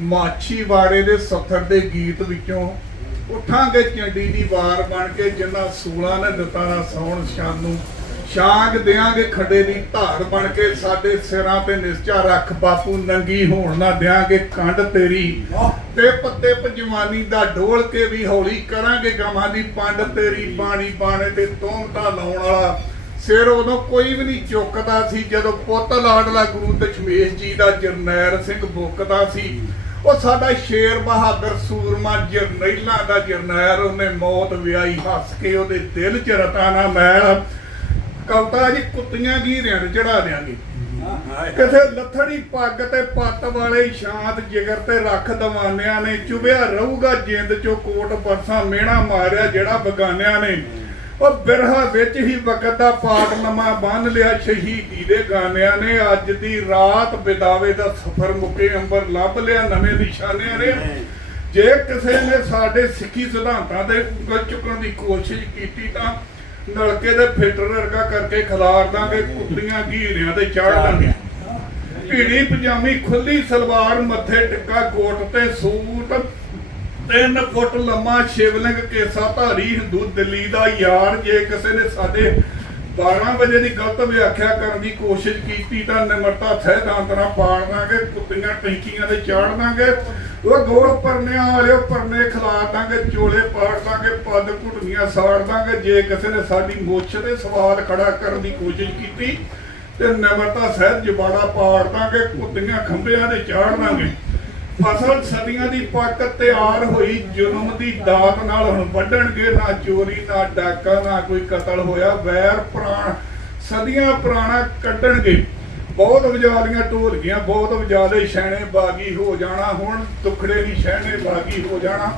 ਮਾਛੀਵਾੜੇ ਦੇ ਸੱਥਰ ਦੇ ਗੀਤ ਵਿੱਚੋਂ ਉਠਾਂਗੇ ਚੰਡੀ ਦੀ ਵਾਰ ਬਣ ਕੇ, ਜਿੰਨਾ ਸੂਲਾਂ ਨੇ ਦਿੱਤਾ ਨਾ ਸੌਣ ਸ਼ਾਨ। ਨੂੰ ਸ਼ਾਂਗ ਦਿਆਂਗੇ ਖੱਡੇ ਦੀ ਧਾਰ ਬਣ ਕੇ, ਸਾਡੇ ਸਿਰਾਂ ਤੇ ਨਿਸ਼ਚਾ ਰੱਖ, ਬਾਪੂ ਨੰਗੀ ਹੋਣ ਨਾ ਦਿਆਂਗੇ ਕੰਡ ਤੇਰੀ। ਤੇ ਪੱਤੇ ਪਜਵਾਨੀ ਦਾ ਢੋਲ ਕੇ ਵੀ ਹੌਲੀ ਕਰਾਂਗੇ ਗਾਵਾਂ ਦੀ ਪੰਡ ਤੇਰੀ, ਬਾਣੀ ਬਾਣੇ ਤੇ ਤੋਮਤਾ ਲਾਉਣ ਵਾਲਾ। ਸਿਰ ਉਦੋਂ ਕੋਈ ਵੀ ਨਹੀਂ ਚੁੱਕਦਾ ਸੀ, ਜਦੋਂ ਪੁੱਤ ਲਾਡਲਾ ਗੁਰੂ ਦਸ਼ਮੇਸ਼ ਜੀ ਦਾ ਜਰਨੈਲ ਸਿੰਘ ਬੁੱਕਦਾ ਸੀ। ਉਹ ਸਾਡਾ ਸ਼ੇਰ ਬਹਾਦਰ ਸੂਰਮਾ ਜਰਨੈਲਾਂ ਦਾ ਜਰਨੈਲ ਉਹਨੇ ਮੌਤ ਵਿਆਈ ਹੱਸ ਕੇ ਉਹਦੇ ਦਿਲ 'ਚ ਰਤਾ ਨਾ ਮੈਲ। ਕਵਤਾ ਜੀ ਕੁੱਤੀਆਂ ਦੀ ਰਿਣ ਚੜਾ ਦਿਆਂਗੇ। ਕਿਸੇ ਲੱਥੜੀ ਪੱਗ ਤੇ ਪੱਤ ਵਾਲੇ ਸ਼ਾਂਤ ਜਿਗਰ ਤੇ ਰੱਖ ਦਵਾਨਿਆਂ ਨੇ ਚੁਬਿਆ ਰਹੂਗਾ ਜਿੰਦ ਚੋਂ ਕੋਟ ਪਰਸਾ ਮਿਹਣਾ ਮਾਰਿਆ ਜਿਹੜਾ ਬਗਾਨਿਆਂ ਨੇ। ਉਹ ਬਿਰਹਾ ਵਿੱਚ ਹੀ ਵਕਤ ਦਾ ਪਾਟ ਨਮਾ ਬੰਨ ਲਿਆ ਸ਼ਹੀਦੀ ਦੇ ਗਾਨਿਆਂ ਨੇ। ਅੱਜ ਦੀ ਰਾਤ ਬਿਦਾਵੇ ਦਾ ਸਫ਼ਰ ਮੁੱਕੇ ਅੰਬਰ ਲੱਭ ਲਿਆ ਨਵੇਂ ਨਿਸ਼ਾਨਿਆਂ ਨੇ। ਜੇ ਕਿਸੇ ਨੇ ਸਾਡੇ ਸਿੱਖੀ ਸਿਧਾਂਤਾਂ ਦੇ ਉਂਗਲ ਚੁੱਕਣ ਦੀ ਕੋਸ਼ਿਸ਼ ਕੀਤੀ ਤਾਂ ਨਲਕੇ ਦੇ ਫਿਲਟਰ ਵਰਗਾ ਕਰਕੇ ਖਿਲਾਰ ਦਾਂਗੇ, ਕੁੱਤੀਆਂ ਘੀਰਿਆਂ ਤੇ ਚਾੜ ਦਾਂਗੇ। ਭੀੜੀ ਪਜਾਮੀ ਖੁੱਲੀ ਸਲਵਾਰ, ਮੱਥੇ ਟਿੱਕਾ, ਕੋਟ ਤੇ ਸੂਟ ਤਿੰਨ ਫੁੱਟ ਲੰਮਾ ਸ਼ਿਵਲਿੰਗ ਕੇਸਾ ਧਾਰੀ ਹਿੰਦੂ ਦਿੱਲੀ ਦਾ ਯਾਰ। ਜੇ ਕਿਸੇ ਨੇ ਸਾਡੇ 12 ਵਜੇ ਦੀ ਗਲਤ ਵਿਆਖਿਆ ਕਰਨ ਦੀ ਕੋਸ਼ਿਸ਼ ਕੀਤੀ ਤਾਂ ਨਿਮਰਤਾ ਸਹਿਦਾਂਤਰਾ ਪਾੜ ਦਾਂਗੇ ਕੁੱਤੀਆਂ ਟੈਂਕੀਆਂ ਤੇ ਚਾੜ ਦਾਂਗੇ। ਉਹ ਗੋਲ ਪਰਨਿਆਂ ਵਾਲੇ ਪਰਨੇ ਖਿਲਾ ਦਾਂਗੇ, ਚੋਲੇ ਪਾੜ ਦਾਂਗੇ ਪੱਦ ਘੁੱਟੀਆਂ ਸਾੜ ਦਾਂਗੇ। ਜੇ ਕਿਸੇ ਨੇ ਸਾਡੀ ਮੁੱਛ ਤੇ ਸਵਾਲ ਖੜਾ ਕਰਨ ਦੀ ਕੋਸ਼ਿਸ਼ ਕੀਤੀ ਤੇ ਨਿਮਰਤਾ ਸਹਿਤ ਜਬਾੜਾ ਪਾੜ ਦਾਂਗੇ, ਕੁੱਤੀਆਂ ਖੰਭਿਆਂ ਤੇ ਚਾੜ ਦਾਂਗੇ। ਫਸਲ ਸਦੀਆਂ ਦੀ ਪੱਕ ਤਿਆਰ ਹੋਈ, ਜ਼ੁਲਮ ਦੀ ਦਾਤ ਨਾਲ ਹੁਣ ਵੱਢਣਗੇ, ਨਾ ਚੋਰੀ, ਨਾ ਡਾਕਾ, ਨਾ ਕੋਈ ਕਤਲ ਹੋਇਆ, ਵੈਰ ਪ੍ਰਾਣ, ਸਦੀਆਂ ਪੁਰਾਣਾ ਕੱਢਣਗੇ। ਬਹੁਤ ਵਜਾਲੀਆਂ ਢੋਲਗੀਆਂ ਬਹੁਤ ਵਜਾਲੇ ਛੈਣੇ ਬਾਗੀ ਹੋ ਜਾਣਾ, ਹੁਣ ਤੁਖੜੇ ਨਹੀਂ ਛੈਣੇ ਬਾਗੀ ਹੋ ਜਾਣਾ।